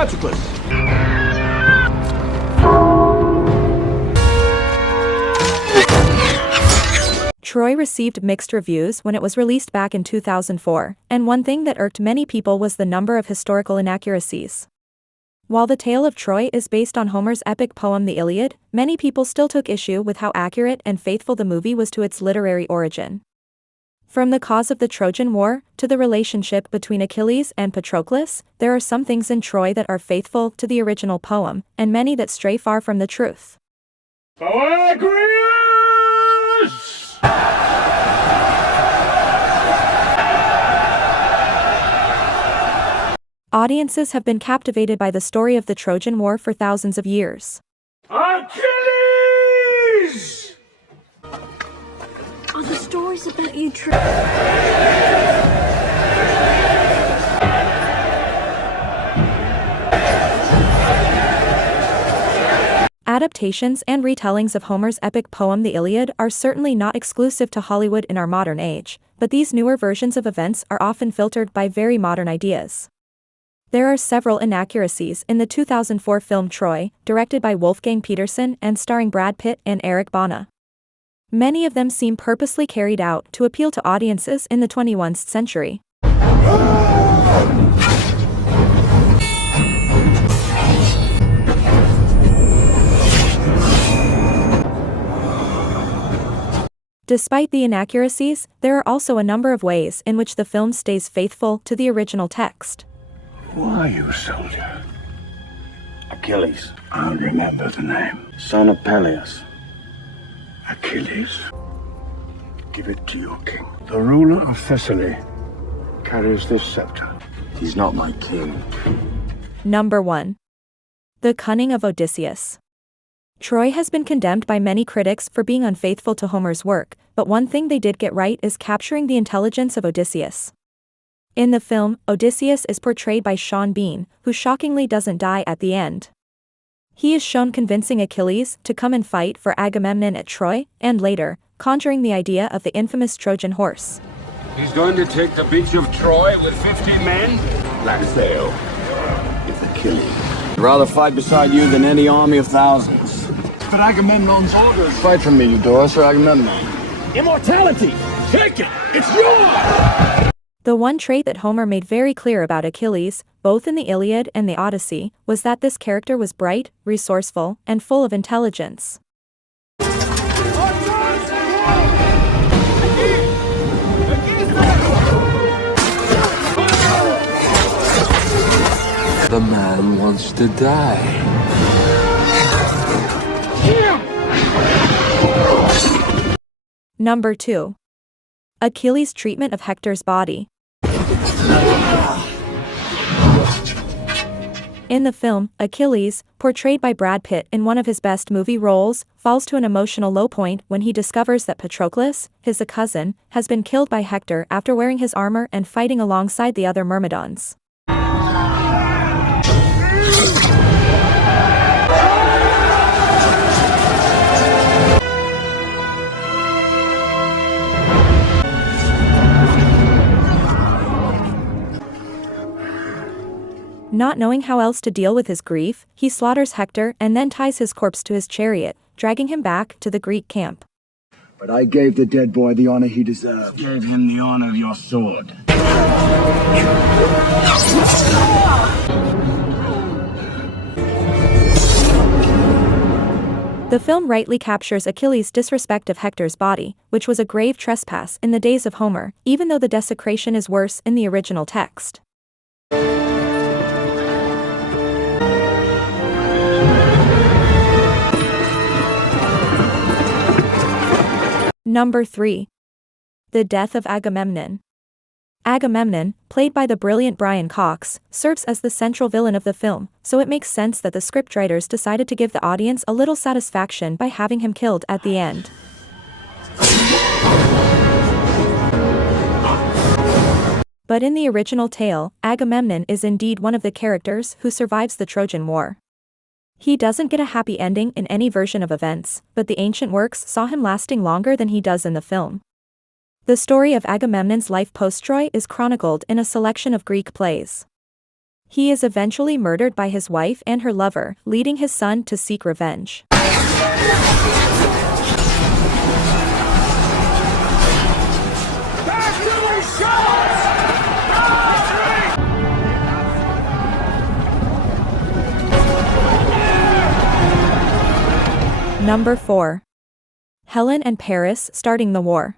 Patroclus! Troy received mixed reviews when it was released back in 2004, and one thing that irked many people was the number of historical inaccuracies. While the tale of Troy is based on Homer's epic poem The Iliad, many people still took issue with how accurate and faithful the movie was to its literary origin. From the cause of the Trojan War, to the relationship between Achilles and Patroclus, there are some things in Troy that are faithful to the original poem, and many that stray far from the truth. Audiences have been captivated by the story of the Trojan War for thousands of years. Achilles! Are the stories about you true? Adaptations and retellings of Homer's epic poem The Iliad are certainly not exclusive to Hollywood in our modern age, but these newer versions of events are often filtered by very modern ideas. There are several inaccuracies in the 2004 film Troy, directed by Wolfgang Petersen and starring Brad Pitt and Eric Bana. Many of them seem purposely carried out to appeal to audiences in the 21st century. Despite the inaccuracies, there are also a number of ways in which the film stays faithful to the original text. Who are you, soldier? Achilles, I remember the name. son of Peleus. Achilles. Give it to your king. The ruler of Thessaly carries this scepter. He's not my king. Number 1. The Cunning of Odysseus. Troy has been condemned by many critics for being unfaithful to Homer's work, but one thing they did get right is capturing the intelligence of Odysseus. In the film, Odysseus is portrayed by Sean Bean, who shockingly doesn't die at the end. He is shown convincing Achilles to come and fight for Agamemnon at Troy, and later, conjuring the idea of the infamous Trojan horse. He's going to take the beach of Troy with 50 men? Black Sail. It's Achilles. I'd rather fight beside you than any army of thousands. But Agamemnon's orders. Fight for me, Eudorus, or Agamemnon. Immortality! Take it! It's yours! The one trait that Homer made very clear about Achilles, both in the Iliad and the Odyssey, was that this character was bright, resourceful, and full of intelligence. The man wants to die. Number 2. Achilles' treatment of Hector's body. In the film, Achilles, portrayed by Brad Pitt in one of his best movie roles, falls to an emotional low point when he discovers that Patroclus, his cousin, has been killed by Hector after wearing his armor and fighting alongside the other Myrmidons. Not knowing how else to deal with his grief, he slaughters Hector and then ties his corpse to his chariot, dragging him back to the Greek camp. But I gave the dead boy the honor he deserved. Gave him the honor of your sword. The film rightly captures Achilles' disrespect of Hector's body, which was a grave trespass in the days of Homer, even though the desecration is worse in the original text. Number 3. The Death of Agamemnon. Agamemnon, played by the brilliant Brian Cox, serves as the central villain of the film, so it makes sense that the scriptwriters decided to give the audience a little satisfaction by having him killed at the end. But in the original tale, Agamemnon is indeed one of the characters who survives the Trojan War. He doesn't get a happy ending in any version of events, but the ancient works saw him lasting longer than he does in the film. The story of Agamemnon's life post-Troy is chronicled in a selection of Greek plays. He is eventually murdered by his wife and her lover, leading his son to seek revenge. Number 4. Helen and Paris starting the war.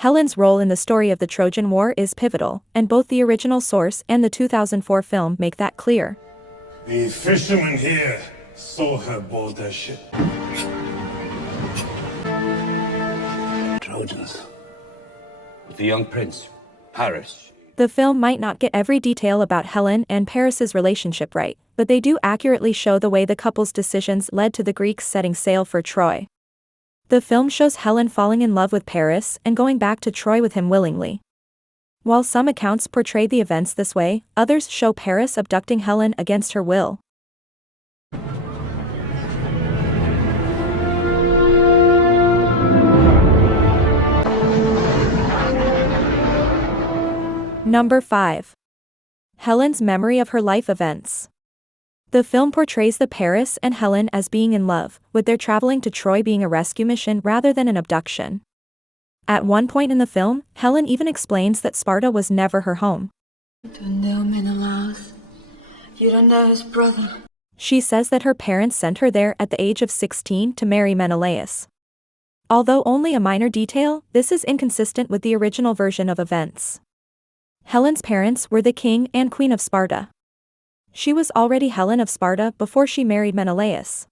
Helen's role in the story of the Trojan War is pivotal, and both the original source and the 2004 film make that clear. The fishermen here saw her board their ship. Trojans. With the young prince, Paris. The film might not get every detail about Helen and Paris's relationship right, but they do accurately show the way the couple's decisions led to the Greeks setting sail for Troy. The film shows Helen falling in love with Paris and going back to Troy with him willingly. While some accounts portray the events this way, others show Paris abducting Helen against her will. Number 5. Helen's memory of her life events. The film portrays the Paris and Helen as being in love, with their traveling to Troy being a rescue mission rather than an abduction. At one point in the film, Helen even explains that Sparta was never her home. Don't know Menelaus. You don't know his brother. She says that her parents sent her there at the age of 16 to marry Menelaus. Although only a minor detail, this is inconsistent with the original version of events. Helen's parents were the king and queen of Sparta. She was already Helen of Sparta before she married Menelaus.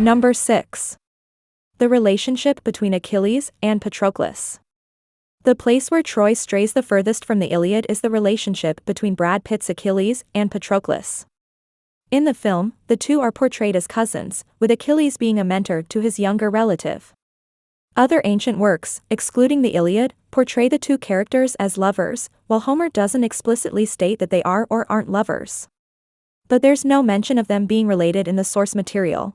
Number 6. The relationship between Achilles and Patroclus. The place where Troy strays the furthest from the Iliad is the relationship between Brad Pitt's Achilles and Patroclus. In the film, the two are portrayed as cousins, with Achilles being a mentor to his younger relative. Other ancient works, excluding the Iliad, portray the two characters as lovers, while Homer doesn't explicitly state that they are or aren't lovers. But there's no mention of them being related in the source material.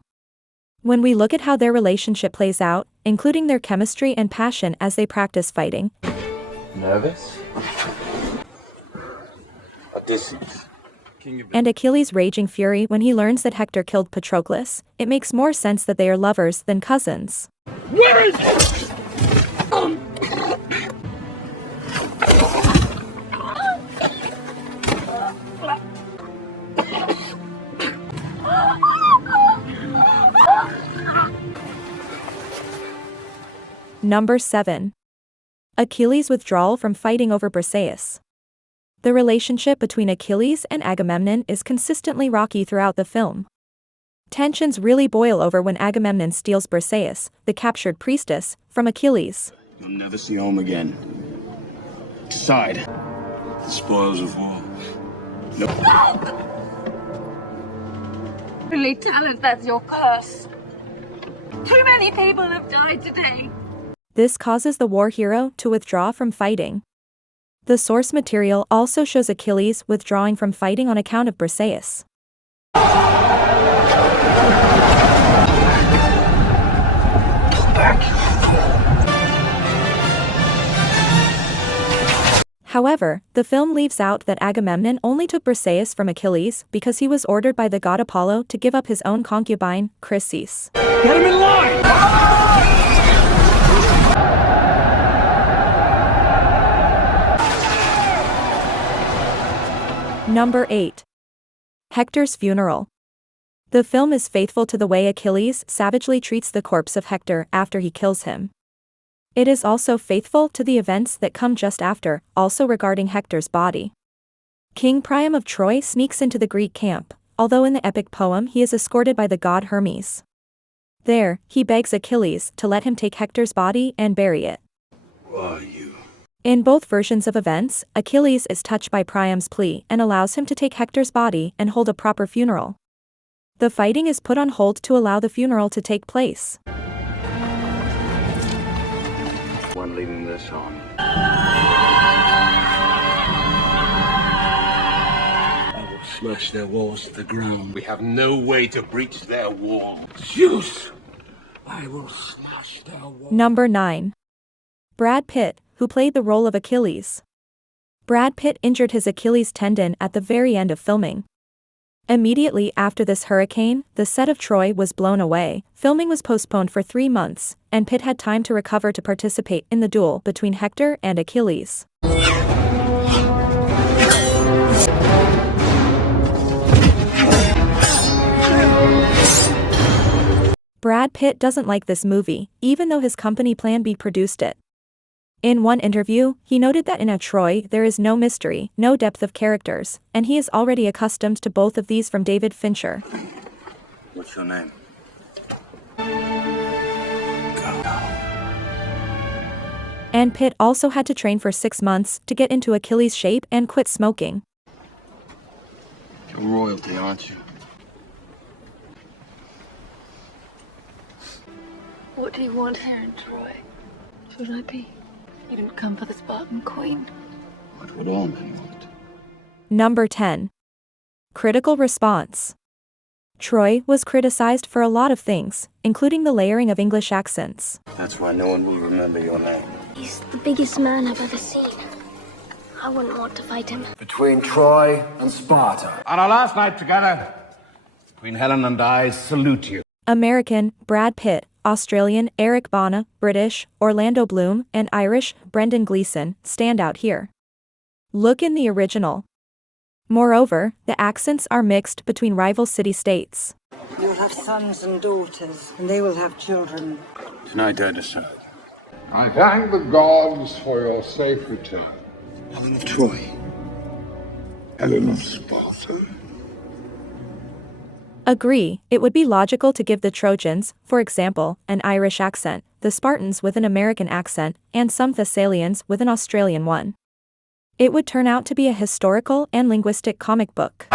When we look at how their relationship plays out, including their chemistry and passion as they practice fighting. Nervous? Odysseus. And Achilles' raging fury when he learns that Hector killed Patroclus, it makes more sense that they are lovers than cousins. Where is it? Number 7. Achilles' withdrawal from fighting over Briseis. The relationship between Achilles and Agamemnon is consistently rocky throughout the film. Tensions really boil over when Agamemnon steals Briseis, the captured priestess, from Achilles. You'll never see home again. Decide. The spoils of war. No. Really talent, that's your curse. Too many people have died today. This causes the war hero to withdraw from fighting. The source material also shows Achilles withdrawing from fighting on account of Briseis. However, the film leaves out that Agamemnon only took Briseis from Achilles because he was ordered by the god Apollo to give up his own concubine, Chryseis. Get him in line! Number 8. Hector's funeral. The film is faithful to the way Achilles savagely treats the corpse of Hector after he kills him. It is also faithful to the events that come just after, also regarding Hector's body. King Priam of Troy sneaks into the Greek camp, although in the epic poem he is escorted by the god Hermes. There, he begs Achilles to let him take Hector's body and bury it. Who are you? In both versions of events, Achilles is touched by Priam's plea and allows him to take Hector's body and hold a proper funeral. The fighting is put on hold to allow the funeral to take place. One leaving this on. I will smash their walls to the ground. We have no way to breach their walls. Zeus! I will smash their walls. Number 9. Brad Pitt, who played the role of Achilles. Brad Pitt injured his Achilles tendon at the very end of filming. Immediately after this hurricane, the set of Troy was blown away, filming was postponed for 3 months, and Pitt had time to recover to participate in the duel between Hector and Achilles. Brad Pitt doesn't like this movie, even though his company Plan B produced it. In one interview, he noted that in a Troy there is no mystery, no depth of characters, and he is already accustomed to both of these from David Fincher. What's your name? And Pitt also had to train for 6 months to get into Achilles' shape and quit smoking. You're royalty, aren't you? What do you want here in Troy? Should I be? You didn't come for the Spartan Queen. What would all men want? Number 10. Critical response. Troy was criticized for a lot of things, including the layering of English accents. That's why no one will remember your name. He's the biggest man I've ever seen. I wouldn't want to fight him. Between Troy and Sparta. On our last night together, Queen Helen and I salute you. American, Brad Pitt. Australian, Eric Bana. British, Orlando Bloom. And Irish, Brendan Gleeson, stand out here. Look in the original. Moreover, the accents are mixed between rival city-states. You'll have sons and daughters, and they will have children. Tonight I decide. I thank the gods for your safe return. Helen of Troy. Helen of Sparta. Agree, it would be logical to give the Trojans, for example, an Irish accent, the Spartans with an American accent, and some Thessalians with an Australian one. It would turn out to be a historical and linguistic comic book.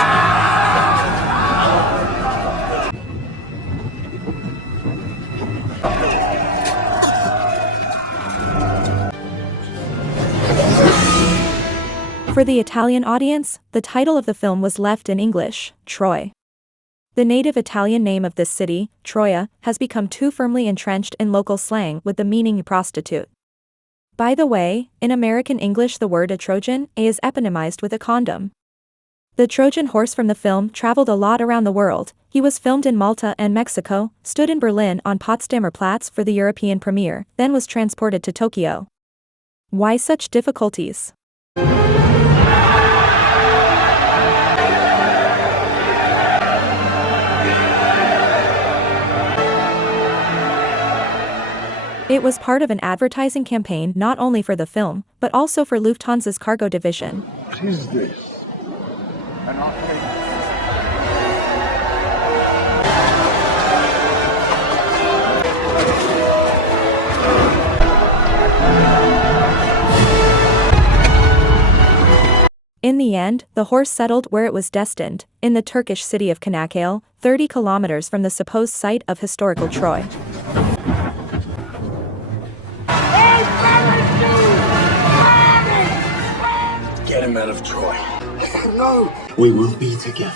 For the Italian audience, the title of the film was left in English, Troy. The native Italian name of this city, Troia, has become too firmly entrenched in local slang with the meaning prostitute. By the way, in American English the word a Trojan is eponymized with a condom. The Trojan horse from the film traveled a lot around the world. He was filmed in Malta and Mexico, stood in Berlin on Potsdamer Platz for the European premiere, then was transported to Tokyo. Why such difficulties? It was part of an advertising campaign not only for the film, but also for Lufthansa's cargo division. What is this? An offering. In the end, the horse settled where it was destined, in the Turkish city of Çanakkale, 30 kilometers from the supposed site of historical Troy. Get him out of Troy. No! We will be together.